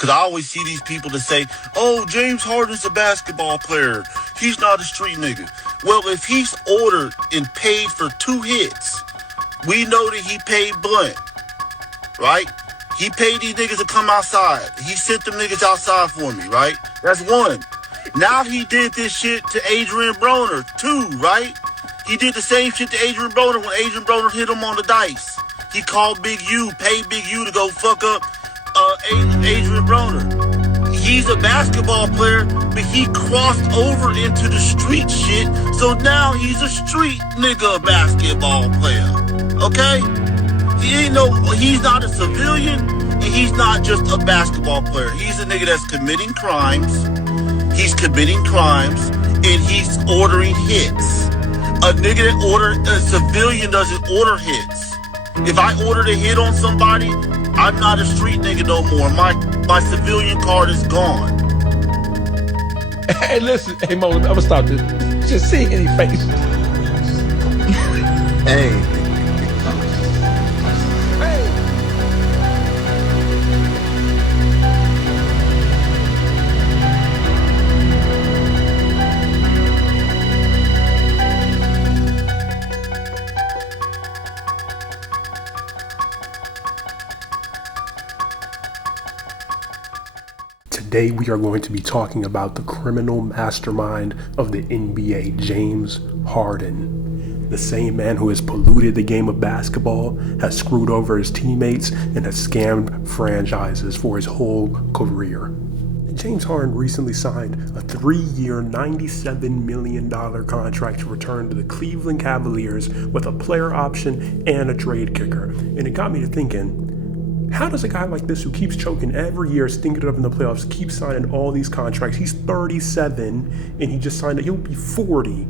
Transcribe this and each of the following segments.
Because I always see these people that say, oh, James Harden's a basketball player. He's not a street nigga. Well, if he's ordered and paid for 2 hits, we know that he paid Blunt, right? He paid these niggas to come outside. He sent them niggas outside for me, right? That's 1. Now he did this shit to Adrian Broner, 2, right? He did the same shit to Adrian Broner when Adrian Broner hit him on the dice. He called Big U, paid Big U to go fuck up Adrian Broner. He's a basketball player, but he crossed over into the street shit, so now he's a street nigga basketball player. Okay? He's not a civilian, and he's not just a basketball player. He's a nigga that's committing crimes. He's committing crimes, and he's ordering hits. A civilian doesn't order hits. If I ordered a hit on somebody, I'm not a street nigga no more. My civilian card is gone. Hey, listen, hey Mo, I'm gonna stop this. Just see any face. Hey. Today we are going to be talking about the criminal mastermind of the NBA, James Harden. The same man who has polluted the game of basketball, has screwed over his teammates, and has scammed franchises for his whole career. James Harden recently signed a 3-year, $97 million contract to return to the Cleveland Cavaliers with a player option and a trade kicker. And it got me to thinking, how does a guy like this who keeps choking every year, stinking it up in the playoffs, keep signing all these contracts? He's 37 and he just signed it. He'll be 40,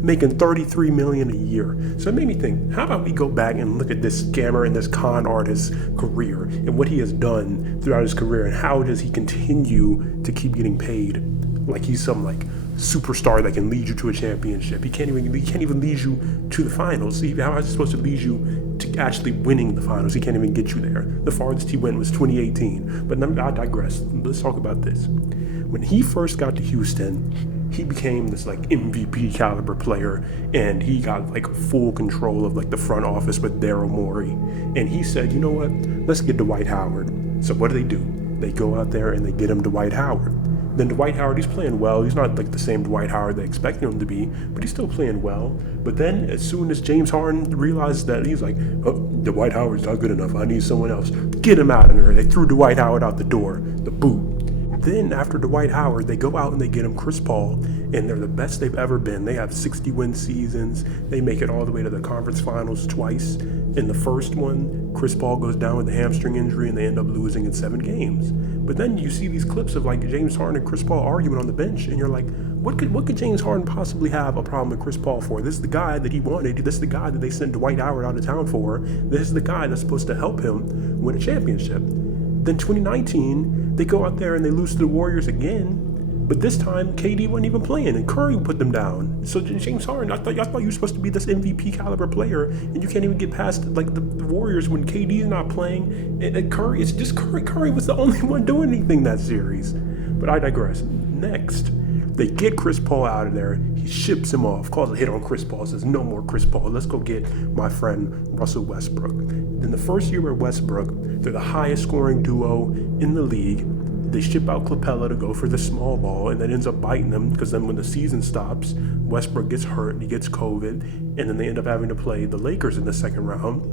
making $33 million a year. So it made me think, how about we go back and look at this scammer and this con artist's career and what he has done throughout his career, and how does he continue to keep getting paid like he's some like superstar that can lead you to a championship. He can't even lead you to the finals. How is he supposed to lead you to actually winning the finals? He can't even get you there. The farthest he went was 2018. But I digress. Let's talk about this. When he first got to Houston, he became this like MVP caliber player, and he got like full control of like the front office with Daryl Morey. And he said, you know what? Let's get Dwight Howard. So what do? They go out there and they get him Dwight Howard. Then Dwight Howard, he's playing well. He's not like the same Dwight Howard they expected him to be, but he's still playing well. But then as soon as James Harden realized that, he's like, oh, Dwight Howard's not good enough. I need someone else. Get him out of there. They threw Dwight Howard out the door, the boot. Then after Dwight Howard, they go out and they get him Chris Paul, and they're the best they've ever been. They have 60-win seasons. They make it all the way to the conference finals twice. In the first one, Chris Paul goes down with a hamstring injury, and they end up losing in 7 games. But then you see these clips of like James Harden and Chris Paul arguing on the bench, and you're like, what could James Harden possibly have a problem with Chris Paul for? This is the guy that he wanted. This is the guy that they sent Dwight Howard out of town for. This is the guy that's supposed to help him win a championship. Then 2019, they go out there and they lose to the Warriors again. But this time, KD wasn't even playing, and Curry put them down. So James Harden, I thought you were supposed to be this MVP caliber player, and you can't even get past like the Warriors when KD's not playing. And Curry, it's just Curry. Curry was the only one doing anything that series. But I digress. Next, they get Chris Paul out of there. He ships him off, calls a hit on Chris Paul, says, no more Chris Paul. Let's go get my friend Russell Westbrook. Then the first year with Westbrook, they're the highest scoring duo in the league. They ship out Capella to go for the small ball, and that ends up biting them, because then when the season stops, Westbrook gets hurt and he gets COVID, and then they end up having to play the Lakers in the second round.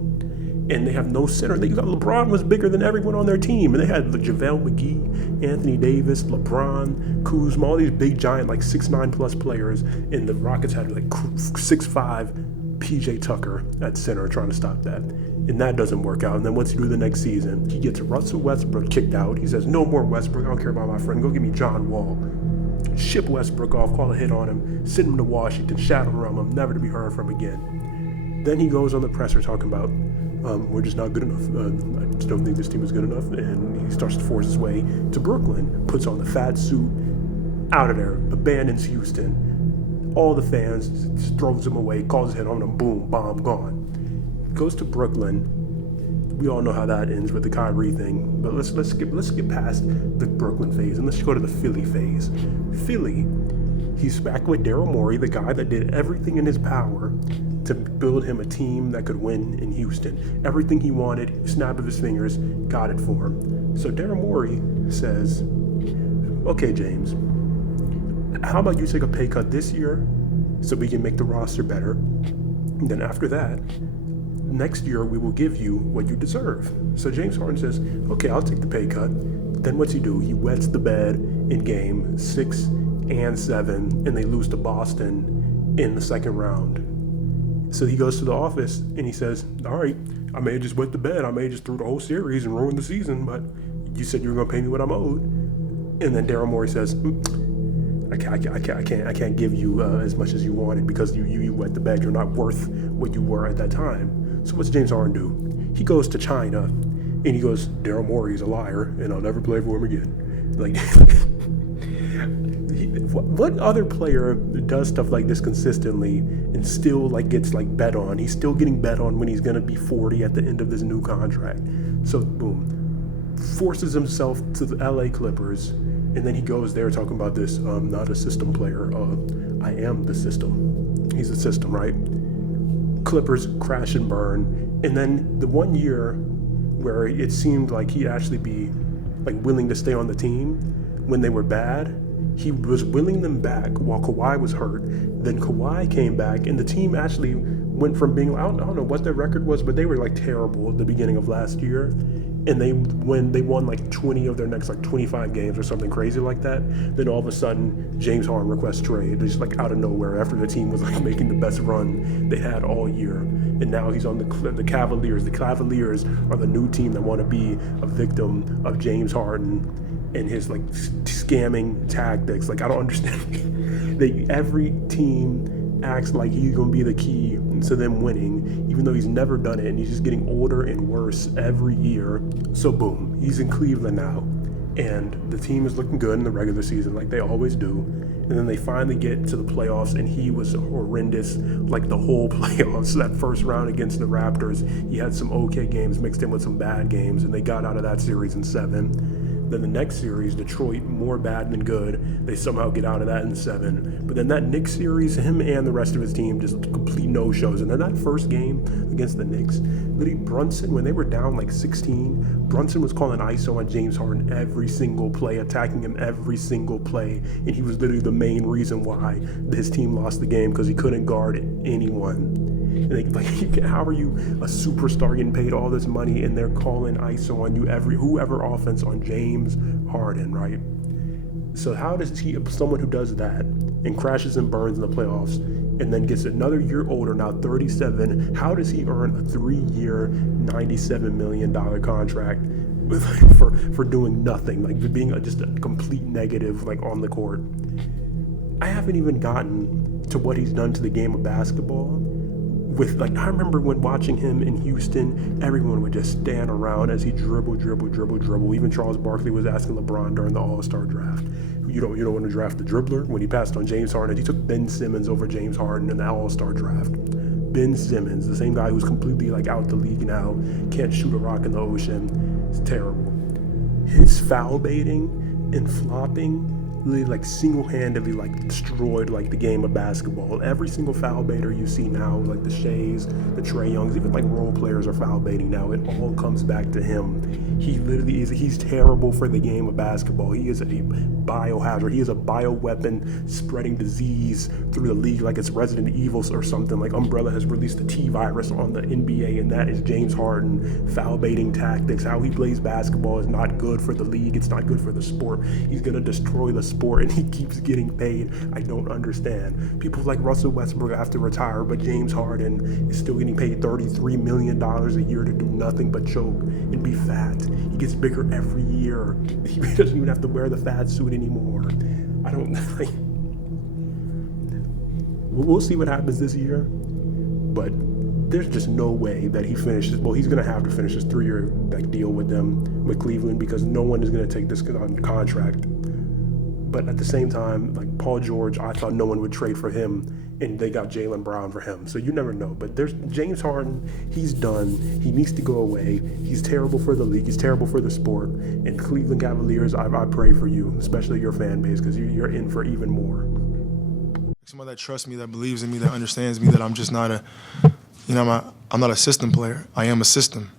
And they have no center. They got LeBron was bigger than everyone on their team, and they had JaVale McGee, Anthony Davis, LeBron, Kuzma, all these big giant like 6'9" plus players, and the Rockets had like 6'5" PJ Tucker at center trying to stop that. And that doesn't work out. And then what's he do the next season? He gets Russell Westbrook kicked out. He says, no more Westbrook. I don't care about my friend. Go get me John Wall. Ship Westbrook off, call a hit on him, send him to Washington, shadow realm him, never to be heard from again. Then he goes on the presser talking about, we're just not good enough. I just don't think this team is good enough. And he starts to force his way to Brooklyn, puts on the fat suit, out of there, abandons Houston. All the fans, just throws him away, calls a hit on him, boom, bomb, gone. Goes to Brooklyn, we all know how that ends with the Kyrie thing. But let's get past the Brooklyn phase and let's go to the Philly phase. Philly, he's back with Daryl Morey, the guy that did everything in his power to build him a team that could win in Houston. Everything he wanted, snap of his fingers, got it for him. So Daryl Morey says, okay, James, how about you take a pay cut this year so we can make the roster better? And then after that, next year we will give you what you deserve. So James Harden says, okay, I'll take the pay cut. Then what's he do? He wets the bed in game 6 and 7, and they lose to Boston in the second round. So he goes to the office and he says, all right, I may have just wet the bed. I may have just threw the whole series and ruined the season, but you said you were going to pay me what I'm owed. And then Daryl Morey says, I can't give you as much as you wanted because you wet the bed. You're not worth what you were at that time. So what's James Harden do? He goes to China and he goes, Daryl Morey's a liar and I'll never play for him again. Like, what other player does stuff like this consistently and still like gets like bet on? He's still getting bet on when he's gonna be 40 at the end of this new contract. So boom, forces himself to the LA Clippers, and then he goes there talking about this. I'm not a system player. I am the system. He's the system, right? Clippers crash and burn, and then the 1 year where it seemed like he'd actually be like willing to stay on the team when they were bad. He was willing them back while Kawhi was hurt. Then Kawhi came back, and the team actually went from being, I don't know what their record was, but they were like terrible at the beginning of last year. And they won like 20 of their next like 25 games or something crazy like that. Then all of a sudden, James Harden requests trade. Just like out of nowhere after the team was like making the best run they had all year. And now he's on the Cavaliers. The Cavaliers are the new team that want to be a victim of James Harden and his like scamming tactics. Like, I don't understand. Every team acts like he's gonna be the key to them winning, even though he's never done it, and he's just getting older and worse every year. So boom, he's in Cleveland now, and the team is looking good in the regular season like they always do. And then they finally get to the playoffs, and he was horrendous like the whole playoffs. That first round against the Raptors, he had some okay games mixed in with some bad games, and they got out of that series in 7. Then the next series, Detroit, more bad than good. They somehow get out of that in 7. But then that Knicks series, him and the rest of his team just complete no-shows. And then that first game against the Knicks, literally Brunson, when they were down like 16, Brunson was calling ISO on James Harden every single play, attacking him every single play. And he was literally the main reason why his team lost the game, because he couldn't guard anyone. And like, how are you a superstar getting paid all this money and they're calling ISO on you whoever offense on James Harden, right? So how does someone who does that and crashes and burns in the playoffs and then gets another year older, now 37, how does he earn a 3-year, $97 million contract for doing nothing, like being just a complete negative, like on the court? I haven't even gotten to what he's done to the game of basketball. I remember when watching him in Houston, everyone would just stand around as he dribble. Even Charles Barkley was asking LeBron during the All-Star draft, you don't want to draft the dribbler? When he passed on James Harden, he took Ben Simmons over James Harden in the All-Star draft. Ben Simmons, the same guy who's completely like out the league now, can't shoot a rock in the ocean. It's terrible. His foul baiting and flopping like single-handedly like destroyed like the game of basketball. Every single foul baiter you see now, like the Shays, the Trae Youngs, even like role players are foul baiting now. It all comes back to him. He literally he's terrible for the game of basketball. He is a biohazard. He is a bioweapon spreading disease through the league like it's Resident Evil or something. Like Umbrella has released the T-virus on the NBA, and that is James Harden foul baiting tactics. How he plays basketball is not good for the league. It's not good for the sport. He's gonna destroy the sport, and he keeps getting paid. I don't understand. People like Russell Westbrook have to retire, but James Harden is still getting paid $33 million a year to do nothing but choke and be fat. He gets bigger every year. He doesn't even have to wear the fat suit anymore. I don't like. We'll see what happens this year, but there's just no way that he finishes. Well, he's gonna have to finish his 3-year like deal with them with Cleveland, because no one is gonna take this contract. But at the same time, like Paul George, I thought no one would trade for him, and they got Jaylen Brown for him. So you never know. But there's James Harden. He's done. He needs to go away. He's terrible for the league. He's terrible for the sport. And Cleveland Cavaliers, I pray for you, especially your fan base, because you're in for even more. Someone that trusts me, that believes in me, that understands me, that I'm just not I'm not a system player. I am a system.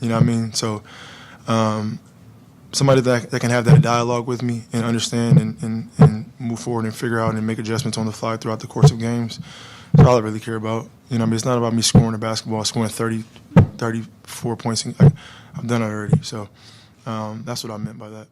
You know what I mean? So somebody that can have that dialogue with me and understand and move forward and figure out and make adjustments on the fly throughout the course of games, that's all I really care about. You know what I mean? It's not about me scoring a basketball, scoring 30, 34 points. I've done it already. So that's what I meant by that.